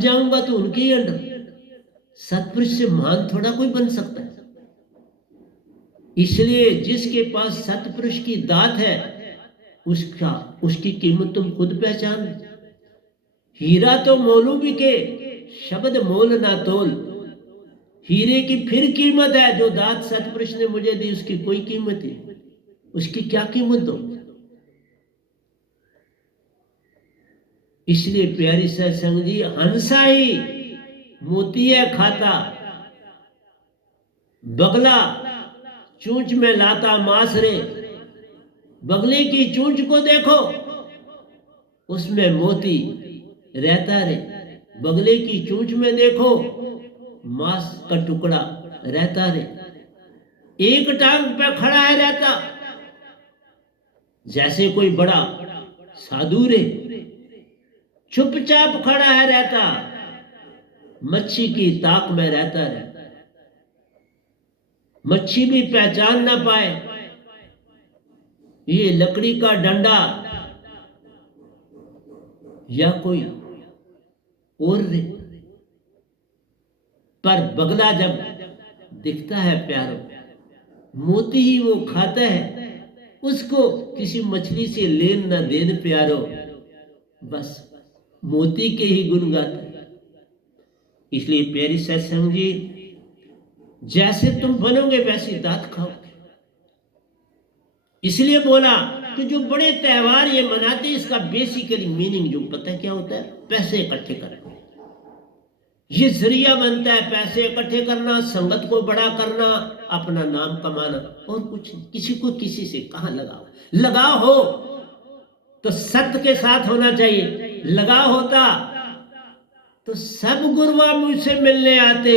जाऊंगा तो उनके ही अंडर। सत्पुरुष से महान थोड़ा कोई बन सकता है। इसलिए जिसके पास सत्पुरुष की दात है उसकी कीमत तुम खुद पहचान। हीरा तो मोलू बिके, शब्द मोल ना तोल। हीरे की फिर कीमत है, जो दात सत्पुरुष ने मुझे दी उसकी कोई कीमत नहीं। उसकी क्या कीमत दो। इसलिए प्यारी सत्संग जी, हंसा ही मोती है खाता, बगला चूंच में लाता मांस रे। बगले की चूंच को देखो, उसमें मोती रहता रे। बगले की चूंच में देखो, मांस का टुकड़ा रहता रे। एक टांग पे खड़ा है रहता, जैसे कोई बड़ा साधु रे। चुपचाप खड़ा है रहता, मच्छी की ताक में रहता रे। मच्छी भी पहचान ना पाए ये लकड़ी का डंडा या कोई और रे। पर बगला जब दिखता है प्यारो, मोती ही वो खाता है, उसको किसी मछली से लेन ना देन प्यारो, बस मोती के ही गुण गाता है। इसलिए प्यारी सत्संग जी, जैसे तुम बनोगे वैसी दात खाओगे। इसलिए बोला कि जो बड़े त्योहार ये मनाते हैं, इसका बेसिकली मीनिंग जो पता है क्या होता है, पैसे इकट्ठे करना। ये जरिया बनता है पैसे इकट्ठे करना, संगत को बड़ा करना, अपना नाम कमाना, और कुछ नहीं। किसी को किसी से कहां लगाव। लगाव हो तो सत्य के साथ होना चाहिए। लगाव होता तो सब गुरुआ मुझसे मिलने आते,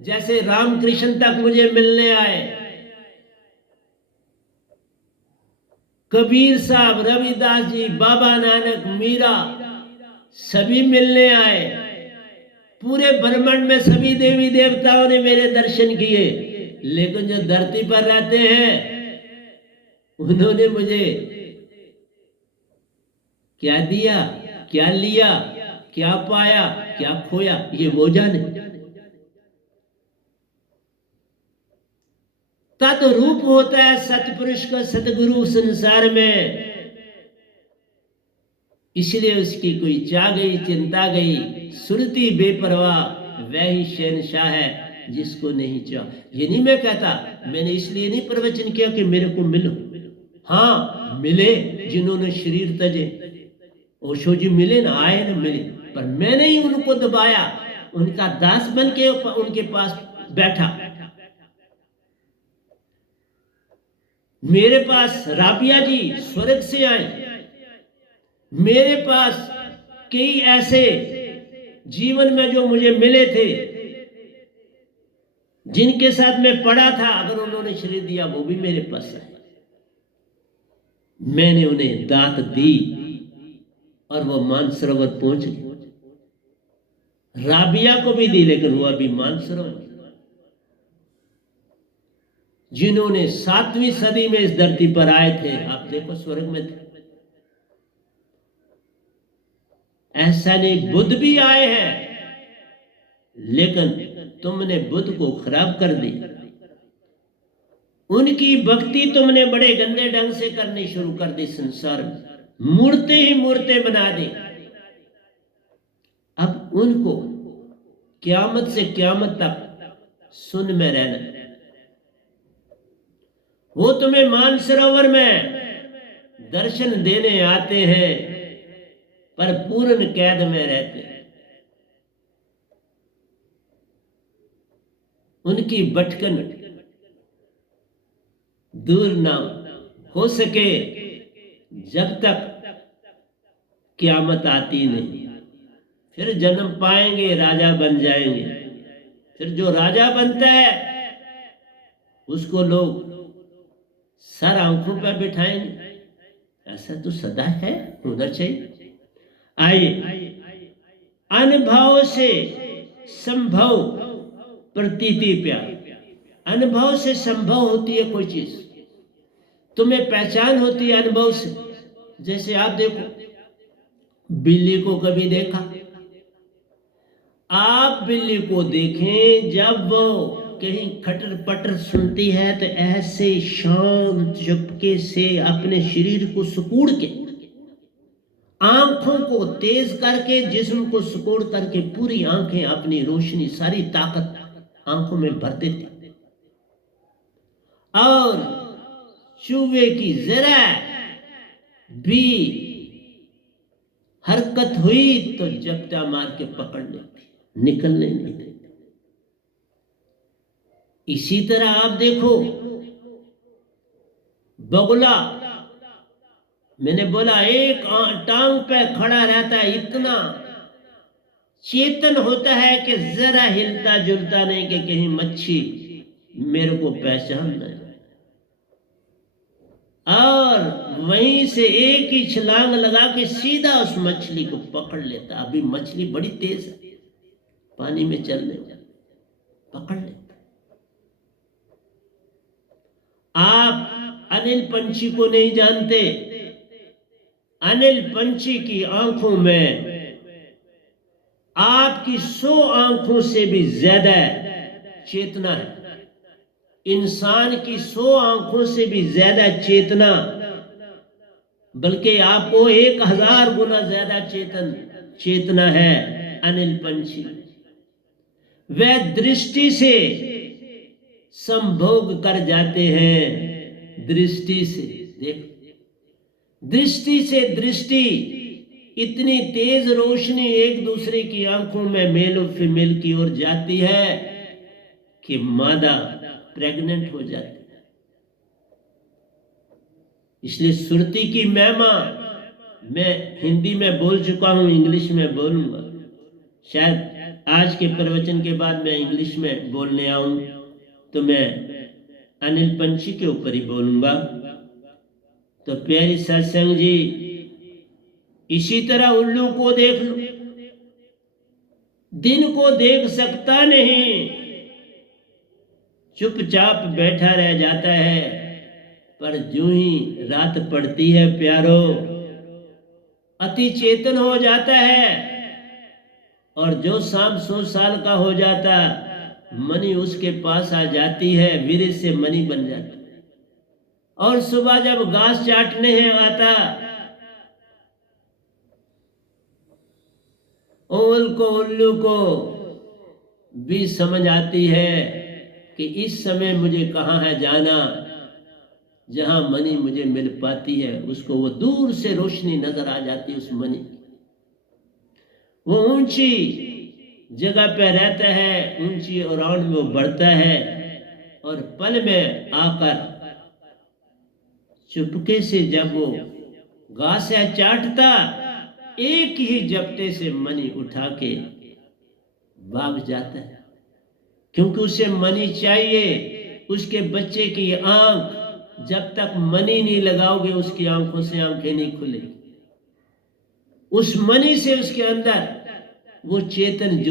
जैसे रामकृष्ण तक मुझे मिलने आए, कबीर साहब, रविदास जी, बाबा नानक, मीरा, सभी मिलने आए। पूरे ब्रह्मांड में सभी देवी देवताओं ने मेरे दर्शन किए, लेकिन जो धरती पर रहते हैं उन्होंने मुझे क्या दिया, क्या लिया, क्या पाया, क्या खोया, ये वो जाने। तद्रूप होता है सतपुरुष का सतगुरु संसार में। इसलिए उसकी कोई चा गई चिंता गई, सुरती बेपरवाह वह ही शहनशाह है जिसको नहीं चाह। ये नहीं मैं कहता, मैंने इसलिए नहीं प्रवचन किया कि मेरे को मिलो। हाँ मिले जिन्होंने शरीर तजे, ओशो जी मिले ना, आए ना मिले, पर मैंने ही उनको दबाया, उनका दास बन के उनके पास बैठा। मेरे पास राबिया जी स्वर्ग से आए, मेरे पास कई ऐसे जीवन में जो मुझे मिले थे, जिनके साथ मैं पढ़ा था, अगर उन्होंने शरीर दिया वो भी मेरे पास आए। मैंने उन्हें दात दी और वो मानसरोवर पहुंच गए। राबिया को भी दी, लेकिन वो अभी मानसरोवर। जिन्होंने 7वीं सदी में इस धरती पर आए थे, आप देखो स्वर्ग में थे। ऐसा नहीं, बुद्ध भी आए हैं, लेकिन तुमने बुद्ध को खराब कर दी। उनकी भक्ति तुमने बड़े गंदे ढंग से करनी शुरू कर दी संसार में, मूर्ति ही मूर्ति बना दी। अब उनको क्यामत से क्यामत तक सुन में रहना। वो तुम्हें मानसरोवर में दर्शन देने आते हैं, पर पूर्ण कैद में रहते हैं। उनकी भटकन दूर ना हो सके जब तक क्यामत आती नहीं। फिर जन्म पाएंगे, राजा बन जाएंगे। फिर जो राजा बनता है उसको लोग सर आंखों पर बिठाएंगे। ऐसा तो सदा है, होना चाहिए। आइए, अनुभव से संभव प्रतीति प्यार। अनुभव से संभव होती है कोई चीज, तुम्हें पहचान होती है अनुभव से। जैसे आप देखो, बिल्ली को कभी देखा, आप बिल्ली को देखें, जब वो कहीं खटर पटर सुनती है तो ऐसे शांत चुपके से अपने शरीर को सिकुड़ के, आंखों को तेज करके, जिस्म को सिकुड़ करके, पूरी आंखें, अपनी रोशनी, सारी ताकत आंखों में भर देती, और चूहे की जरा भी हरकत हुई तो झपटा मार के पकड़ लेती, निकलने नहीं देती। इसी तरह आप देखो बगुला, मैंने बोला एक टांग पे खड़ा रहता है, इतना चेतन होता है कि जरा हिलता जुलता नहीं कि कहीं मच्छी मेरे को पहचान न जाए, और वहीं से एक ही छलांग लगा के सीधा उस मछली को पकड़ लेता। अभी मछली बड़ी तेज है, पानी में चलने पकड़ लेता। आप अनिल पंछी को नहीं जानते, अनिल पंछी की आंखों में आपकी 100 आंखों से भी ज्यादा चेतना है, इंसान की 100 आंखों से भी ज्यादा चेतना, बल्कि आपको 1000 गुना ज्यादा चेतना है अनिल पंछी। वह दृष्टि से संभोग कर जाते हैं, दृष्टि से देख, दृष्टि से दृष्टि, इतनी तेज रोशनी एक दूसरे की आंखों में मेल और फीमेल की ओर जाती है कि मादा प्रेग्नेंट हो जाती है। इसलिए सुरती की महिमा मैं हिंदी में बोल चुका हूं, इंग्लिश में बोलूंगा। शायद आज के प्रवचन के बाद मैं इंग्लिश में बोलने आऊं तो मैं अनिल पंछी के ऊपर ही बोलूंगा। तो प्यारी सत्संग जी, इसी तरह उल्लू को देख लो, दिन को देख सकता नहीं, चुपचाप बैठा रह जाता है, पर जो ही रात पड़ती है प्यारो, अति चेतन हो जाता है, और जो शाम 100 साल का हो जाता, मणि उसके पास आ जाती है, वीर से मणि बन जाता, और सुबह जब घास चाटने है आता, उल्लू को भी समझ आती है कि इस समय मुझे कहाँ है जाना, जहां मणि मुझे मिल पाती है। उसको वो दूर से रोशनी नजर आ जाती है उस मणि, वो ऊंची जगह पे रहता है, ऊंची ओरान में वो बढ़ता है, और पल में आकर चुपके से जब वो घास है चाटता, एक ही झपटे से मणि उठा के भाग जाता है, क्योंकि उसे मणि चाहिए। उसके बच्चे की आंख जब तक मणि नहीं लगाओगे, उसकी आंखों से आंखें नहीं खुलेगी। उस मणि से उसके अंदर वो चेतन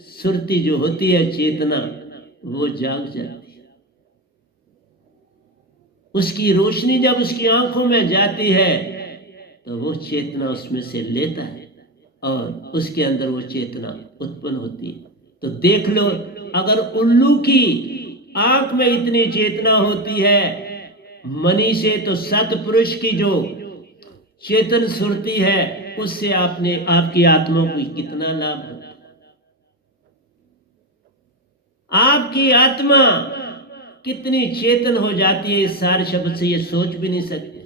सुरती जो होती है, चेतना, वो जाग जाती है। उसकी रोशनी जब उसकी आंखों में जाती है तो वो चेतना उसमें से लेता है, और उसके अंदर वो चेतना उत्पन्न होती है। तो देख लो, अगर उल्लू की आंख में इतनी चेतना होती है मणि से, तो सतपुरुष की जो चेतन सुरती है, उससे आपकी आत्मा को कितना लाभ होता है। आपकी आत्मा कितनी चेतन हो जाती है, इस सारे शब्द से ये सोच भी नहीं सकते।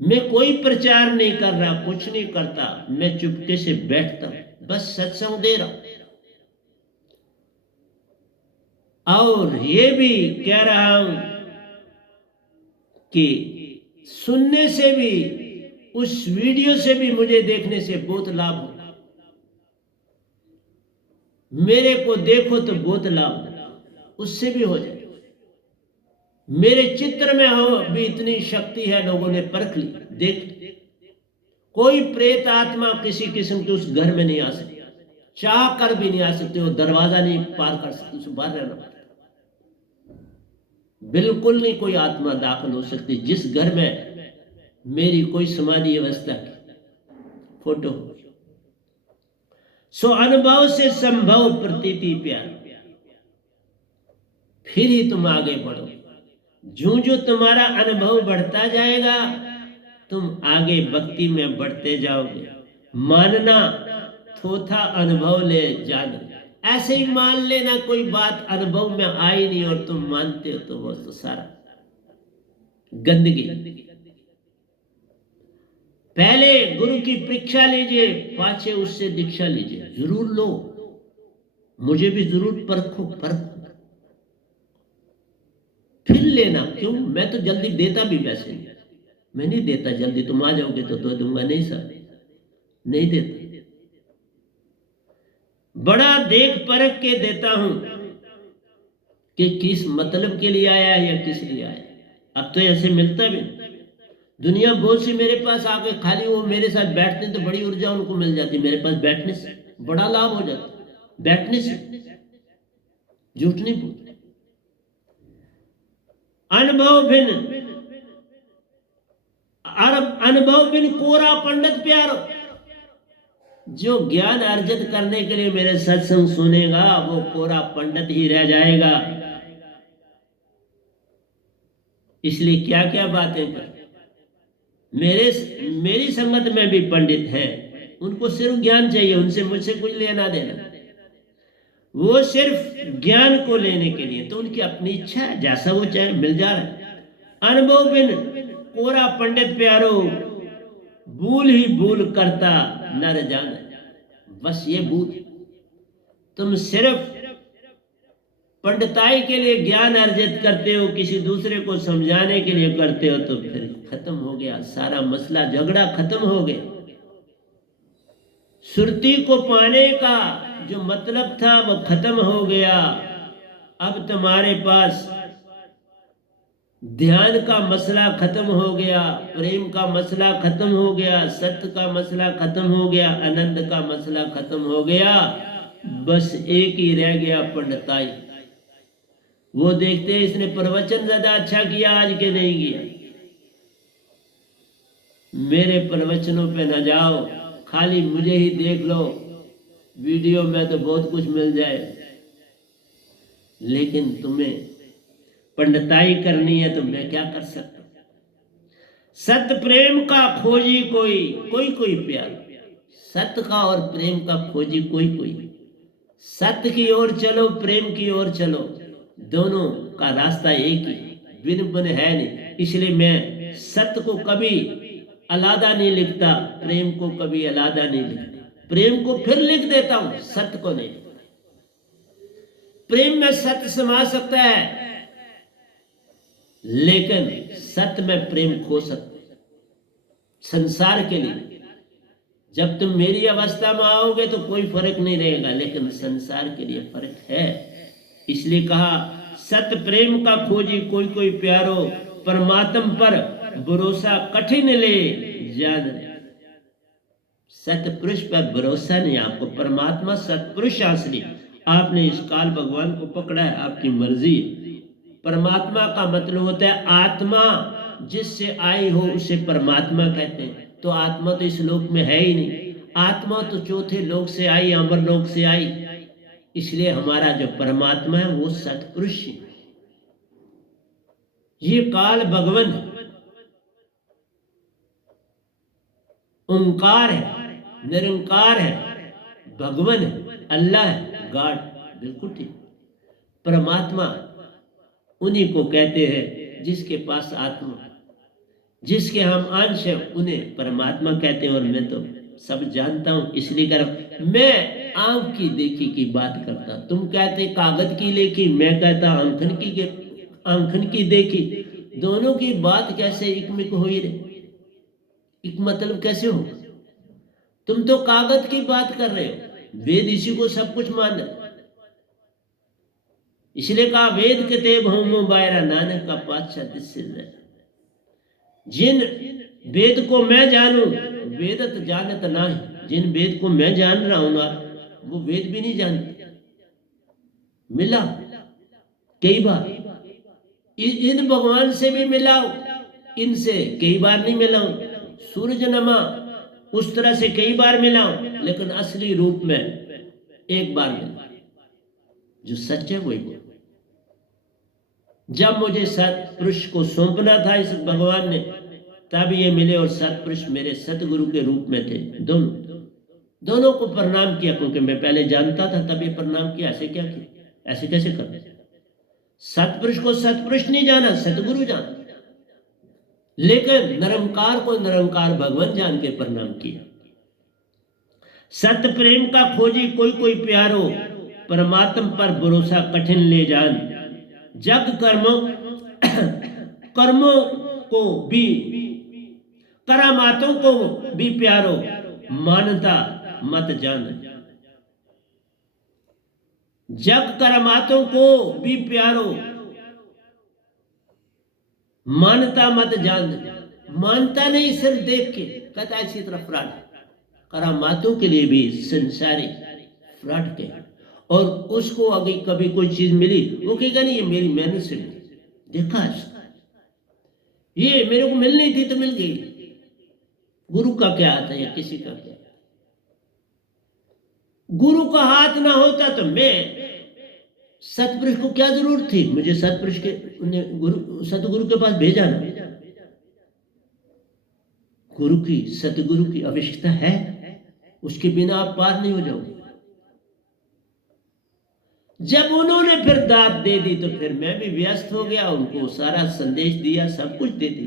मैं कोई प्रचार नहीं कर रहा, कुछ नहीं करता, मैं चुपके से बैठता हूं, बस सत्संग दे रहा हूं, और ये भी कह रहा हूं कि सुनने से भी, उस वीडियो से भी मुझे देखने से बहुत लाभ हो। मेरे को देखो तो बहुत लाभ उससे भी हो जाए। मेरे चित्र में हो भी इतनी शक्ति है, लोगों ने परख ली। देख, कोई प्रेत आत्मा किसी किस्म के उस घर में नहीं आ सकती, चाह कर भी नहीं आ सकते, वो दरवाजा नहीं पार कर सकती, उसे बाहर रहना पड़ता, बिल्कुल नहीं कोई आत्मा दाखिल हो सकती। जिस घर में मेरी कोई समाधि अवस्था की फोटो, सो अनुभव से संभव प्रतीति प्यार, फिर ही तुम आगे बढ़ो। जो जो तुम्हारा अनुभव बढ़ता जाएगा तुम आगे भक्ति में बढ़ते जाओगे। मानना थोथा अनुभव ले जाना, ऐसे ही मान लेना कोई बात अनुभव में आई नहीं और तुम मानते हो तो वो तो सारा गंदगी। पहले गुरु की परीक्षा लीजिए, पाछे उससे दीक्षा लीजिए। जरूर लो, मुझे भी जरूर परखो, फिर लेना। क्यों? मैं तो जल्दी देता भी वैसे नहीं, मैं नहीं देता जल्दी। तुम आ जाओगे तो दूंगा नहीं सर, नहीं देता। बड़ा देख परख के देता हूं कि किस मतलब के लिए आया या किस लिए आया। अब तो ऐसे मिलता भी नहीं। दुनिया बहुत सी मेरे पास आके खाली वो मेरे साथ बैठते तो बड़ी ऊर्जा उनको मिल जाती, मेरे पास बैठने से बड़ा लाभ हो जाता, बैठने से। झूठ नहीं बोल। अनुभव भिन्न, अनुभव बिन कोरा पंडित प्यारो। जो ज्ञान अर्जित करने के लिए मेरे सत्संग सुनेगा वो कोरा पंडित ही रह जाएगा। इसलिए क्या क्या बातें कर, मेरी संगत में भी पंडित हैं, उनको सिर्फ ज्ञान चाहिए, उनसे मुझसे कुछ लेना देना। वो सिर्फ ज्ञान को लेने के लिए, तो उनकी अपनी इच्छा है, जैसा वो चाहे मिल जा रहा है। अनुभव बिन कोरा पंडित प्यारो, भूल ही भूल करता नर जान। बस ये भूल, तुम सिर्फ पंडिताई के लिए ज्ञान अर्जित करते हो, किसी दूसरे को समझाने के लिए करते हो, तो फिर खत्म हो गया सारा मसला, झगड़ा खत्म हो गया। सुरती को पाने का जो मतलब था वो खत्म हो गया। अब तुम्हारे पास ध्यान का मसला खत्म हो गया, प्रेम का मसला खत्म हो गया, सत्य का मसला खत्म हो गया, आनंद का मसला खत्म हो गया। बस एक ही रह गया, पंडिताई। वो देखते हैं इसने प्रवचन ज्यादा अच्छा किया आज के नहीं किया। मेरे प्रवचनों पे न जाओ, खाली मुझे ही देख लो, वीडियो में तो बहुत कुछ मिल जाए, लेकिन तुम्हें पंडिताई करनी है तो मैं क्या कर सकता। सत्य प्रेम का खोजी कोई कोई प्यार, सत्य का और प्रेम का खोजी कोई। सत्य की ओर चलो, प्रेम की ओर चलो, दोनों का रास्ता एक ही, भिन्न भिन्न है नहीं। इसलिए मैं सत्य को कभी अलादा नहीं लिखता, प्रेम को कभी अलादा नहीं लिखता। प्रेम को फिर लिख देता हूं, सत्य को नहीं। प्रेम में सत्य समा सकता है, लेकिन सत्य में प्रेम खो सकता है। संसार के लिए जब तुम मेरी अवस्था में आओगे तो कोई फर्क नहीं रहेगा, लेकिन संसार के लिए फर्क है। इसलिए कहा सत्य प्रेम का खोजी कोई प्यारो, परमात्म पर भरोसा कठिन ले जान। सतपुरुष पर भरोसा नहीं आपको, परमात्मा सतपुरुष असली। आपने इस काल भगवान को पकड़ा है, आपकी मर्जी है। परमात्मा का मतलब होता है आत्मा, जिससे आई हो उसे परमात्मा कहते हैं। तो आत्मा तो इस लोक में है ही नहीं, आत्मा तो चौथे लोक से आई, अमर लोक से आई। इसलिए हमारा जो परमात्मा है वो सतपुरुष है। ये काल भगवान ओंकार है, निरंकार है, भगवान है, अल्लाह है, गॉड, बिल्कुल ठीक। परमात्मा उन्हीं को कहते हैं जिसके पास आत्मा, जिसके हम अंश हैं, उन्हें परमात्मा कहते हैं। और मैं तो सब जानता हूं, इसलिए कर मैं आंख की देखी की बात करता। तुम कहते कागज की लेखी, मैं कहता आंखन की देखी। दोनों की बात कैसे इकमिक हुई रे, एक मतलब कैसे हो? तुम तो कागज की बात कर रहे हो, वेद इसी को सब कुछ मान रहे। इसलिए कहा वेद के ते भूमो बायरा, नानक का पातशाह दिससे। जिन वेद को मैं जानू वेदत जानत नहीं, जिन वेद को मैं जान रहा हूं ना वो वेद भी नहीं जानते। मिला कई बार, इन भगवान से भी मिला, इनसे कई बार नहीं मिला हूं। सूरज नमा उस तरह से कई बार मिला हूं, लेकिन असली रूप में एक बार मिला, जो सच है वही बोल। जब मुझे सतपुरुष को सौंपना था इस भगवान ने, तब ये मिले और सतपुरुष मेरे सतगुरु के रूप में थे। दोनों को प्रणाम किया, क्योंकि मैं पहले जानता था तब ये प्रणाम किया। ऐसे क्या किया, ऐसे कैसे कर? सतपुरुष को सतपुरुष नहीं जाना, सतगुरु जाना। लेकिन निरंकार को निरंकार भगवान जान के प्रणाम किया। सत्य प्रेम का खोजी कोई कोई प्यारो, परमात्म पर भरोसा कठिन ले जान। जग कर्मों को भी, करामातों को भी प्यारो, मानता मत जान। जग करामातों को भी प्यारो, मानता मत जान। मानता नहीं, सिर्फ देख के कहता है इसी तरह फ्रॉड। करामातों के लिए भी संसारी फ्रॉड के, और उसको अगर कभी कोई चीज मिली वो कहेगा नहीं ये मेरी मेहनत से मिली, देखा ये मेरे को मिल नहीं थी तो मिल गई। गुरु का क्या आता है या किसी का क्या? गुरु का हाथ ना होता तो मैं, सतपुरुष को क्या जरूरत थी मुझे सतपुरुष के, सतगुरु के पास भेजा ना। गुरु की, सतगुरु की आवश्यकता है, उसके बिना आप पार नहीं हो जाओगे। जब उन्होंने फिर दात दे दी तो फिर मैं भी व्यस्त हो गया, उनको सारा संदेश दिया, सब कुछ दे दी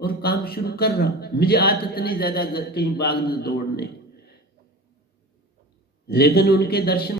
और काम शुरू कर रहा। मुझे आदत नहीं ज्यादा कहीं भागने दौड़ने, लेकिन उनके दर्शन